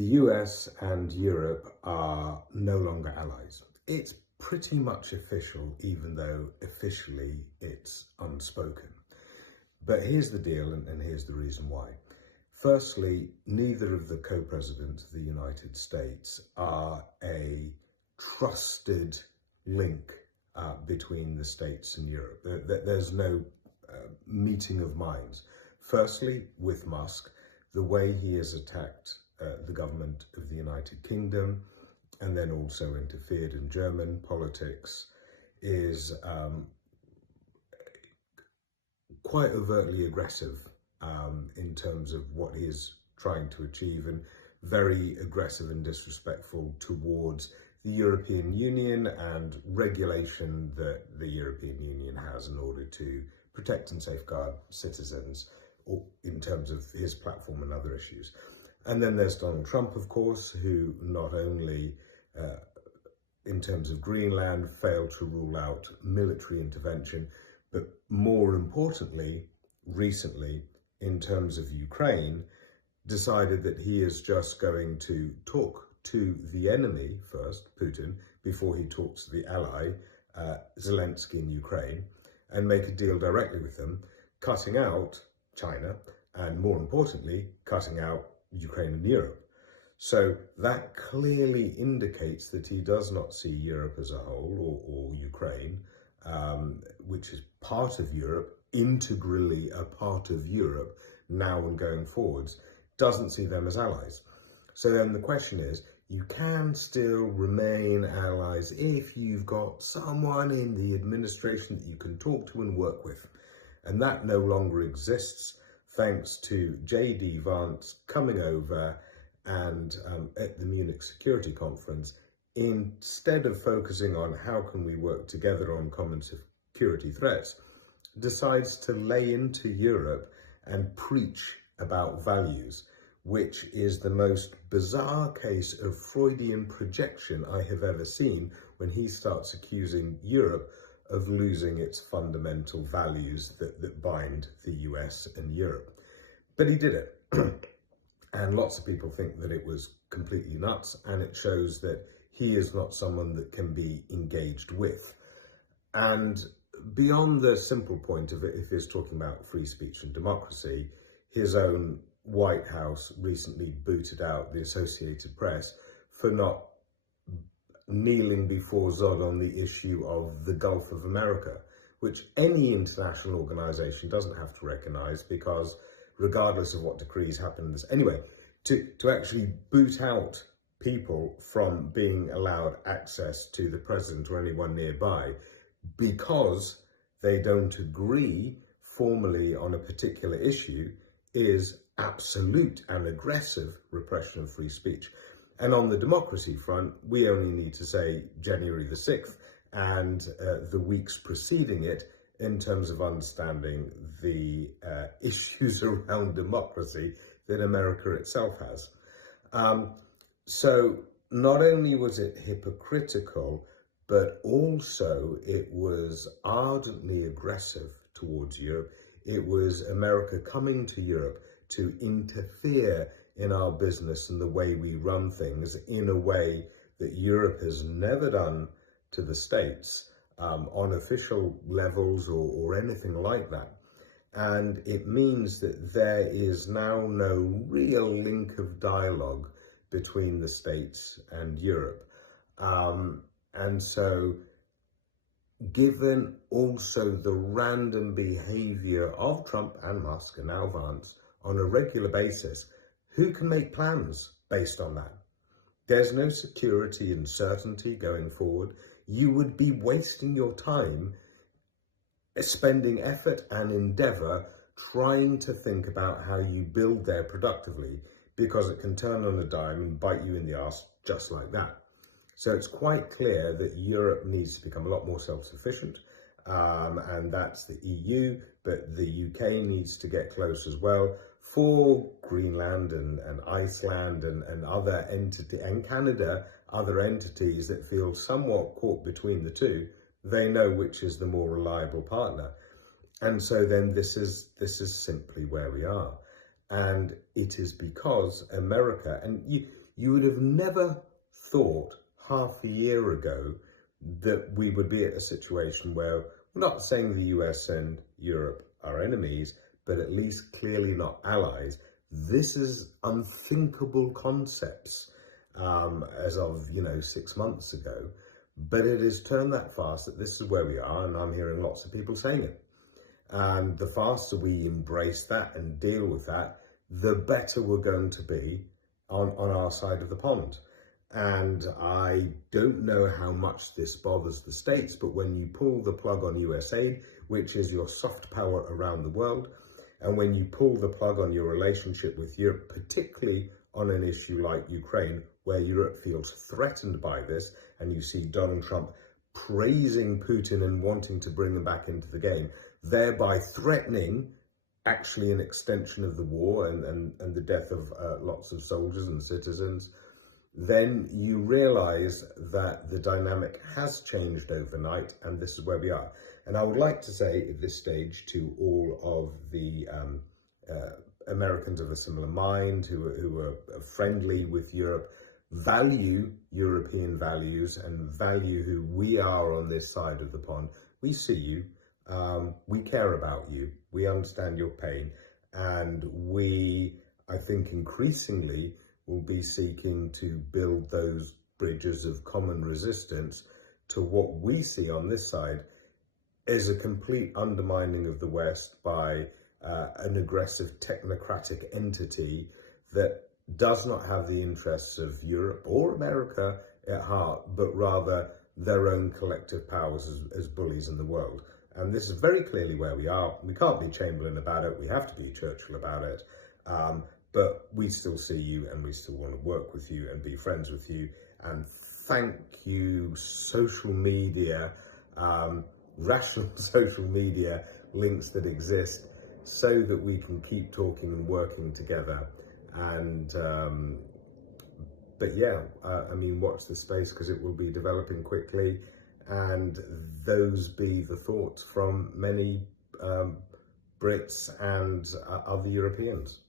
The US and Europe are no longer allies. It's pretty much official, even though officially it's unspoken. But here's the deal, and here's the reason why. Firstly, neither of the co-presidents of the United States are a trusted link between the States and Europe. There's no meeting of minds. Firstly, with Musk, the way he has attacked the government of the United Kingdom and then also interfered in German politics is quite overtly aggressive in terms of what he is trying to achieve, and very aggressive and disrespectful towards the European Union and regulation that the European Union has in order to protect and safeguard citizens in terms of his platform and other issues. And then there's Donald Trump, of course, who not only in terms of Greenland failed to rule out military intervention, but more importantly, recently, in terms of Ukraine, decided that he is just going to talk to the enemy first, Putin, before he talks to the ally, Zelensky in Ukraine, and make a deal directly with them, cutting out China, and more importantly, cutting out Ukraine and Europe. So that clearly indicates that he does not see Europe as a whole, or Ukraine, which is part of Europe, integrally a part of Europe now and going forwards, doesn't see them as allies. So then the question is, you can still remain allies if you've got someone in the administration that you can talk to and work with. And that no longer exists, thanks to J.D. Vance coming over and at the Munich Security Conference, instead of focusing on how can we work together on common security threats, decides to lay into Europe and preach about values, which is the most bizarre case of Freudian projection I have ever seen, when he starts accusing Europe of losing its fundamental values that bind the US and Europe. But he did it. And lots of people think that it was completely nuts, and it shows that he is not someone that can be engaged with. And beyond the simple point of it, if he's talking about free speech and democracy, his own White House recently booted out the Associated Press for not kneeling before Zod on the issue of the Gulf of America, which any international organization doesn't have to recognize, because regardless of what decrees happen in this, anyway, to actually boot out people from being allowed access to the president or anyone nearby because they don't agree formally on a particular issue is absolute and aggressive repression of free speech. And on the democracy front, we only need to say January the 6th and the weeks preceding it in terms of understanding the issues around democracy that America itself has. So not only was it hypocritical, but also it was ardently aggressive towards Europe. It was America coming to Europe to interfere in our business and the way we run things in a way that Europe has never done to the States on official levels or anything like that. And it means that there is now no real link of dialogue between the States and Europe. And so, given also the random behavior of Trump and Musk and now Vance on a regular basis, who can make plans based on that? There's no security and certainty going forward. You would be wasting your time spending effort and endeavor trying to think about how you build there productively, because it can turn on a dime and bite you in the ass just like that. So it's quite clear that Europe needs to become a lot more self-sufficient, and that's the EU, but the UK needs to get close as well. For Greenland and Iceland and other entity, and Canada, other entities that feel somewhat caught between the two, they know which is the more reliable partner. And so then this is simply where we are. And it is because America, and You would have never thought half a year ago that we would be at a situation where we're not saying the US and Europe are enemies, but at least clearly not allies. This is unthinkable concepts as of, 6 months ago, but it has turned that fast that this is where we are, and I'm hearing lots of people saying it. And the faster we embrace that and deal with that, the better we're going to be on our side of the pond. And I don't know how much this bothers the States, but when you pull the plug on US aid, which is your soft power around the world, and when you pull the plug on your relationship with Europe, particularly on an issue like Ukraine, where Europe feels threatened by this, and you see Donald Trump praising Putin and wanting to bring him back into the game, thereby threatening actually an extension of the war and the death of lots of soldiers and citizens, then you realize that the dynamic has changed overnight, and this is where we are. And I would like to say at this stage to all of the Americans of a similar mind who are friendly with Europe, value European values and value who we are on this side of the pond. We see you, we care about you, we understand your pain, and we, I think, increasingly will be seeking to build those bridges of common resistance to what we see on this side is a complete undermining of the West by an aggressive technocratic entity that does not have the interests of Europe or America at heart, but rather their own collective powers as bullies in the world. And this is very clearly where we are. We can't be Chamberlain about it. We have to be Churchill about it. But we still see you, and we still want to work with you and be friends with you. And thank you, social media, rational social media links that exist, so that we can keep talking and working together. And but yeah, I mean, watch the space, because it will be developing quickly, and those be the thoughts from many Brits and other Europeans.